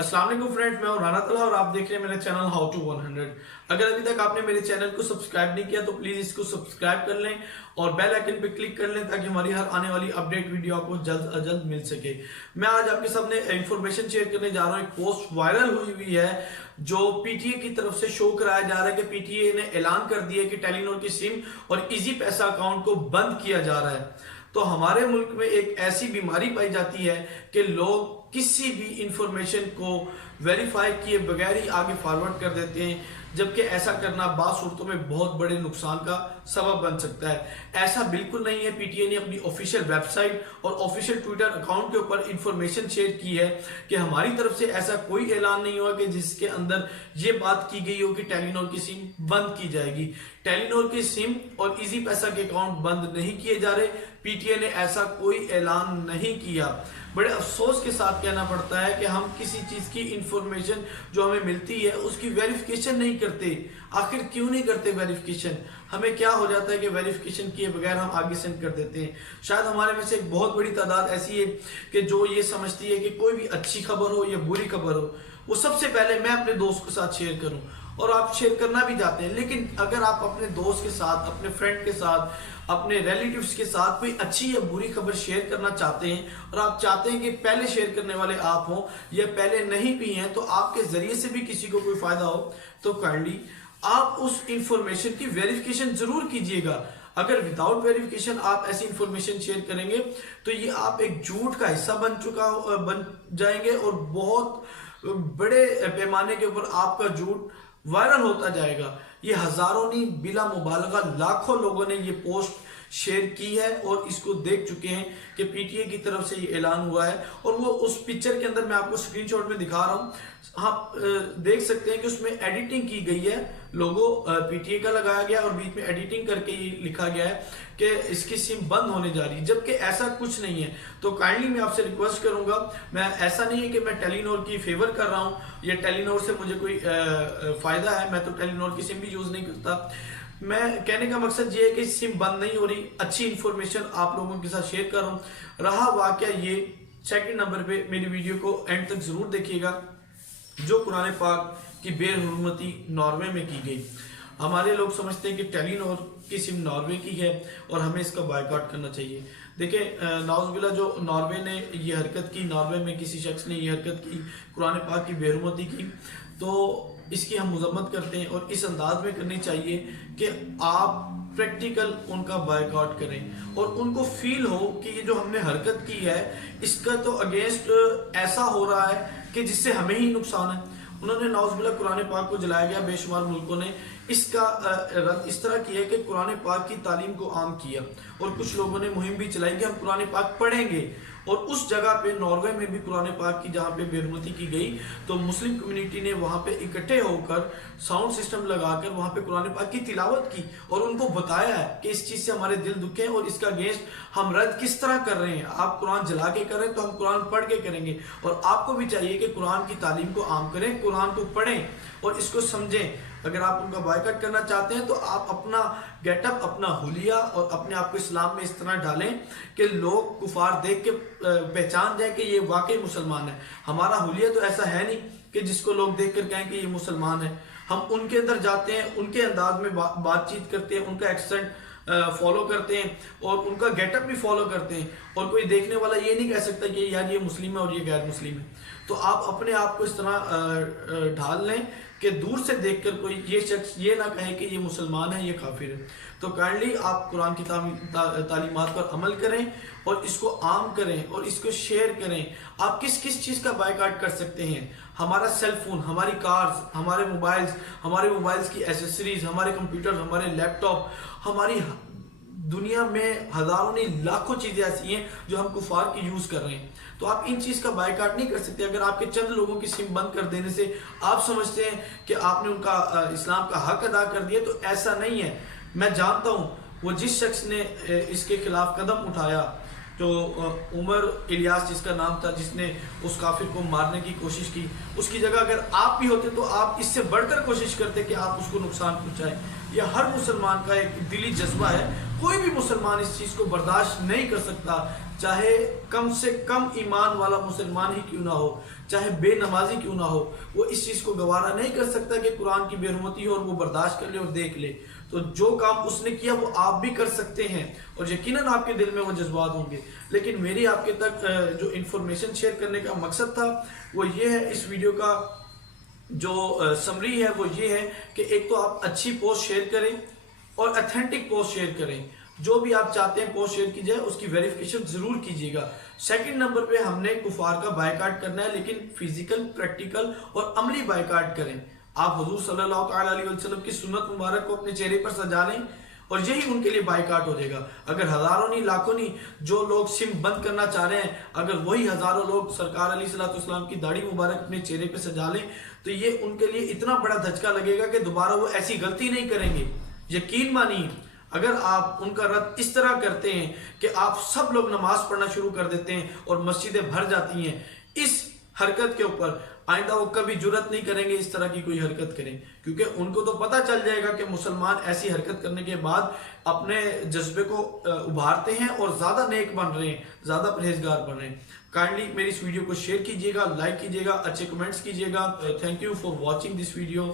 अस्सलाम वालेकुम फ्रेंड्स, मैं हूं राना तला और आप देख रहे हैं मेरा चैनल हाउ टू 100। अगर अभी तक आपने मेरे चैनल को सब्सक्राइब नहीं किया तो प्लीज इसको सब्सक्राइब कर लें और बेल आइकन पे क्लिक कर लें ताकि हमारी हर आने वाली अपडेट वीडियो आपको जल्द से जल्द मिल सके। मैं आज आपके सामने इंफॉर्मेशन शेयर करने जा रहा हूं। एक पोस्ट वायरल हुई है जो पीटीए की तरफ से शो कराया जा रहा है कि पीटीए ने ऐलान कर दिया कि टेलीनॉर की सिम और इजी पैसा अकाउंट को बंद किया जा रहा है। तो हमारे मुल्क में एक ऐसी बीमारी पाई जाती है कि लोग किसी भी इंफॉर्मेशन को वेरीफाई किए बगैर ही आगे फॉरवर्ड कर देते हैं, जबकि ऐसा करना बात सूरतों में बहुत बड़े नुकसान का सबब बन सकता है। ऐसा बिल्कुल नहीं है। पीटीए ने अपनी ऑफिशियल वेबसाइट और ऑफिशियल ट्विटर अकाउंट के ऊपर इंफॉर्मेशन शेयर की है कि हमारी तरफ से ऐसा कोई ऐलान नहीं हुआ कि जिसके अंदर ये बात की गई हो कि टेलीनॉर की सिम बंद की जाएगी। टेलीनॉर की सिम और इजी पैसा के अकाउंट बंद नहीं किए जा रहे। पीटीए ने ऐसा कोई ऐलान नहीं किया। बड़े अफसोस के साथ कहना पड़ता है कि हम किसी चीज की इंफॉर्मेशन जो हमें मिलती है उसकी वेरिफिकेशन नहीं करते। आखिर क्यों नहीं करते वेरिफिकेशन? हमें क्या हो जाता है कि वेरिफिकेशन किए बगैर हम आगे सेंड कर देते हैं। शायद हमारे में से एक बहुत बड़ी तादाद ऐसी है कि जो ये समझती है कि कोई भी अच्छी खबर हो या बुरी खबर हो वो सबसे पहले मैं अपने दोस्त के साथ शेयर करूं, और आप शेयर करना भी चाहते हैं। लेकिन अगर आप अपने दोस्त के साथ, अपने फ्रेंड के साथ, अपने रिलेटिव्स के साथ कोई अच्छी या बुरी खबर शेयर करना चाहते हैं और आप चाहते हैं कि पहले शेयर करने वाले आप हों या पहले नहीं भी हैं, तो आपके जरिए से भी किसी को कोई फायदा हो, तो काइंडली आप उस इंफॉर्मेशन की वेरिफिकेशन जरूर कीजिएगा। अगर विदाउट वेरिफिकेशन आप ऐसी इंफॉर्मेशन शेयर करेंगे तो ये आप एक झूठ का हिस्सा बन जाएंगे और बहुत बड़े पैमाने के ऊपर आपका झूठ वायरल होता जाएगा। ये हजारों नहीं बिला मुबालगा लाखों लोगों ने ये पोस्ट शेयर की है और इसको देख चुके हैं कि पीटीए की तरफ से ये ऐलान हुआ है। और वो उस पिक्चर के अंदर मैं आपको स्क्रीनशॉट में दिखा रहा हूं, आप देख सकते हैं कि उसमें एडिटिंग की गई है, लोगो पीटीए का लगाया गया और बीच में एडिटिंग करके ये लिखा गया है कि इसकी सिम बंद होने जा रही है, जबकि ऐसा कुछ नहीं है। तो काइंडली मैं आपसे रिक्वेस्ट करूंगा, मैं ऐसा नहीं है कि मैं टेलीनॉर की फेवर कर रहा हूं या टेलीनॉर से मुझे कोई फायदा है, मैं तो टेलीनॉर की सिम भी यूज नहीं करता। मैं कहने का मकसद ये है कि सिम बंद नहीं हो रही, अच्छी इंफॉर्मेशन आप लोगों के साथ शेयर कर रहा हूं। रहा वाकया ये, सेकंड नंबर पे मेरी वीडियो को एंड तक जरूर देखिएगा। जो कुरान पाक की बेहुरमती नॉर्वे में की गई, हमारे लोग समझते हैं कि टेलीनॉर की सिम नॉर्वे की है और हमें इसका बायकॉट करना चाहिए। देखिए नाउजुबिल्ला, जो नॉर्वे ने ये हरकत की, नॉर्वे में किसी शख्स ने ये हरकत की, कुरान पाक की बेहुरमती की, तो इसकी हम मजम्मत करते हैं और इस अंदाज में करनी चाहिए कि आप प्रैक्टिकल उनका बायकॉट करें और उनको फील हो कि ये जो हमने हरकत की है इसका तो अगेंस्ट ऐसा हो रहा है कि जिससे हमें ही नुकसान है। उन्होंने नाउजुबिल्ला कुरान पाक को जलाया गया, बेशुमार मुल्कों ने इसका रद्द इस तरह किया कि कुरान पाक की तालीम को आम किया और कुछ लोगों ने मुहिम भी चलाई कि हम कुरान पाक पढ़ेंगे। और उस जगह पे नॉर्वे में भी कुरान पाक की जहाँ पे बेरुमती की गई तो मुस्लिम कम्युनिटी ने वहाँ पे इकट्ठे होकर साउंड सिस्टम लगाकर वहाँ पे कुरान पाक की तिलावत की और उनको बताया है कि इस चीज से हमारे दिल दुखे हैं और इसका अगेंस्ट हम रद्द किस तरह कर रहे हैं। आप कुरान जला के करें तो हम कुरान पढ़ के करेंगे, और आपको भी चाहिए कि कुरान की तालीम को आम करें, कुरान को पढ़ें और इसको समझें। अगर आप उनका बायकॉट करना चाहते हैं तो आप अपना गेटअप, अपना हुलिया और अपने आप को इस्लाम में इस तरह डालें कि लोग कुफार देख के पहचान जाए कि ये वाकई मुसलमान है। हमारा हुलिया तो ऐसा है नहीं कि जिसको लोग देख कर कहें कि ये मुसलमान है। हम उनके अंदर जाते हैं, उनके अंदाज में बातचीत करते हैं, उनका एक्सेंट फॉलो करते हैं और उनका गेटअप भी फॉलो करते हैं, और कोई देखने वाला ये नहीं कह सकता कि यार ये मुस्लिम है और ये गैर मुस्लिम है। तो आप अपने आप को इस तरह ढाल लें कि दूर से देखकर कोई ये शख्स ये ना कहे कि ये मुसलमान है, ये काफिर है। तो काइंडली आप कुरान की तालीमात पर अमल करें और इसको आम करें और इसको शेयर करें। आप किस किस चीज का बायकॉट कर सकते हैं? हमारा सेल फोन, हमारी कार्स, हमारे मोबाइल्स की एसेसरीज, हमारे कंप्यूटर, हमारे लैपटॉप, हमारी दुनिया में हजारों नहीं लाखों चीजें ऐसी हैं जो हम कुफार की यूज कर रहे हैं। तो आप इन चीज का बायकॉट नहीं कर सकते। अगर आपके चंद लोगों की सिम बंद कर देने से आप समझते हैं कि आपने उनका इस्लाम का हक अदा कर दिया, तो ऐसा नहीं है। मैं जानता हूं वो जिस शख्स ने इसके खिलाफ कदम उठाया, जो उमर इलियास जिसका नाम था, जिसने उस काफिर को मारने की कोशिश की, उसकी जगह अगर आप भी होते तो आप इससे बढ़कर कोशिश करते कि आप उसको नुकसान पहुंचाएं। यह हर मुसलमान का एक दिली जज्बा है। कोई भी मुसलमान इस चीज को बर्दाश्त नहीं कर सकता, चाहे कम से कम ईमान वाला मुसलमान ही क्यों ना हो, चाहे बेनमाजी क्यों ना हो, वो इस चीज को गवारा नहीं कर सकता कि कुरान की बेहरमती हो और वो बर्दाश्त कर ले और देख ले। तो जो काम उसने किया वो आप भी कर सकते हैं और यकीनन आपके दिल में वो जज्बात होंगे। लेकिन मेरी आपके तक जो इंफॉर्मेशन शेयर करने का मकसद था वो ये है, इस वीडियो का जो समरी है वो ये है कि एक तो आप अच्छी पोस्ट शेयर करें और अथेंटिक पोस्ट शेयर करें। जो भी आप चाहते हैं पोस्ट शेयर की जाए उसकी वेरिफिकेशन जरूर कीजिएगा। सेकंड नंबर पे हमने कुफार का बायकाट करना है, लेकिन फिजिकल, प्रैक्टिकल और अमली बायकाट करें। आप हुजूर सल्लल्लाहु अलैहि वसल्लम की सुन्नत मुबारक को अपने चेहरे पर सजा लें और यही उनके लिए बायकाट हो जाएगा। अगर हजारों नहीं लाखों नहीं जो लोग सिम बंद करना चाह रहे हैं, अगर वही हजारों लोग सरकार अलैहिस्सलाम की दाढ़ी मुबारक अपने चेहरे पे सजा लें तो ये उनके लिए इतना बड़ा धचका लगेगा कि दोबारा वो ऐसी गलती नहीं करेंगे। यकीन मानिए, अगर आप उनका रद्द इस तरह करते हैं कि आप सब लोग नमाज पढ़ना शुरू कर देते हैं और मस्जिदें भर जाती हैं, इस हरकत के ऊपर आइंदा वो कभी जुर्रत नहीं करेंगे इस तरह की कोई हरकत करें, क्योंकि उनको तो पता चल जाएगा कि मुसलमान ऐसी हरकत करने के बाद अपने जज्बे को उभारते हैं और ज्यादा नेक बन रहे हैं, ज्यादा परहेजगार बन रहे हैं। काइंडली मेरी इस वीडियो को शेयर कीजिएगा, लाइक कीजिएगा, अच्छे कमेंट्स कीजिएगा। Thank you for watching this video.